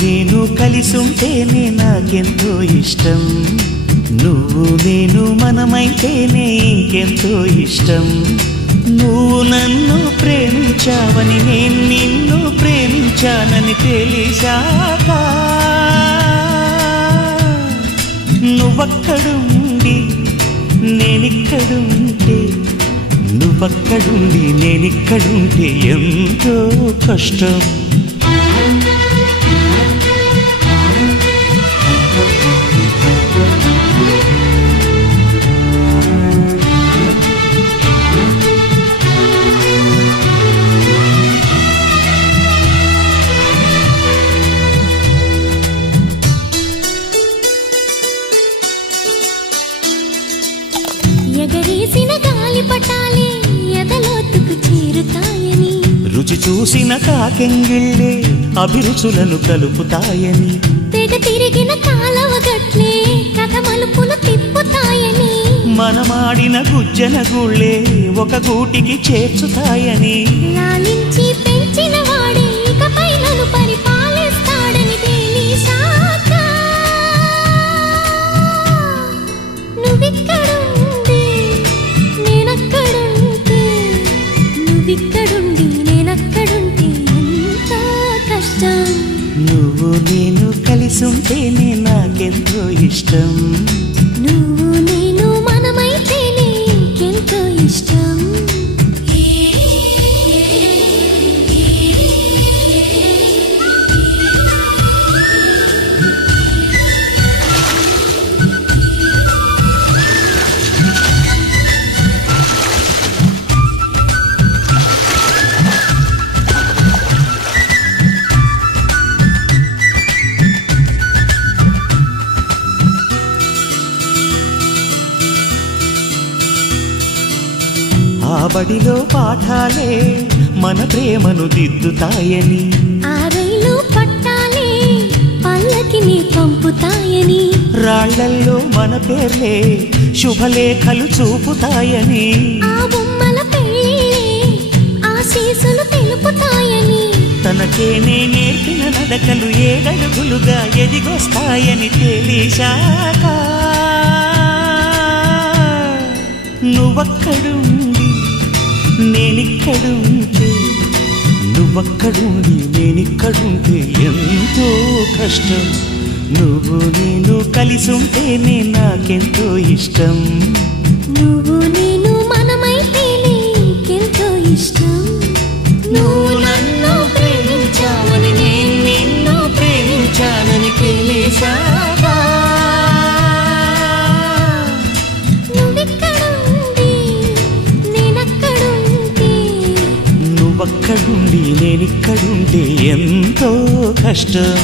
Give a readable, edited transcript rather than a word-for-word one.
నేను కలిసుంటేనే నాకెంతో ఇష్టం, నువ్వు నేను మనమైతేనే ఇంకెంతో ఇష్టం. నువ్వు నన్ను ప్రేమించావని నేను నిన్ను ప్రేమించానని తెలిసాక, నువ్వక్కడుండి నేనిక్కడుంటే, నువ్వక్కడుండి నేనిక్కడుంటే ఎంతో కష్టం. ఎగరేసిన గాలి పటాలే ఎదలోతుకు చేరుతాయని, రుచి చూసిన కాకెంగిళ్ళే అభిరుచులను కలుపుతాయని, తెగ తిరిగిన కాలవ గట్లే కథ మలుపులు తిప్పుతాయని, మనమాడిన గుజ్జన గుళ్ళే ఒక గూటికి చేర్చుతాయని, లాలించి పెంచిన వాడే ఇకపై నన్ను పరిపాలిస్తాడని తెలిసాక, నువ్విక్కడుండి నేనక్కడుంటే, నువ్విక్కడుండి నేనక్కడుంటే ఎంతో కష్టం. నువ్వు నేను కలిసుంటేనే నాకెంతో ఇష్టం, నువ్వు నేను మనమైతేనే ఇంకెంతో ఇష్టం. ఆ బడిలో పాఠాలే మన ప్రేమను దిద్దుతాయని, ఆ రైలు పట్టాలే పల్లకిని పంపుతాయని, రాళ్లల్లో మన పేర్లే శుభలేఖలు చూపుతాయని, ఆ బొమ్మల పెళ్ళిళ్ళే ఆశీస్సులు తెలుపుతాయని, తనకేనే నేర్పిన నడకలు ఏడడుగులుగా ఎదిగొస్తాయని తెలిసాక, నువ్వక్కడుండి నేనిక్కడుంటే, నువ్వక్కడుండి నేనిక్కడుంటే ఎంతో కష్టం. నువ్వు నేను కలిసుంటేనే నాకెంతో ఇష్టం, నువ్వు నేను మనమైతేనే ఇంకెంతో ఇష్టం. నువ్వు నన్ను ప్రేమించావని నేను నిన్ను ప్రేమించానని తెలిసాక, నువ్విక్కడుండి నేనక్కడుంటే, నువ్వక్కడుండి నేనిక్కడుంటే ఎంతో కష్టం.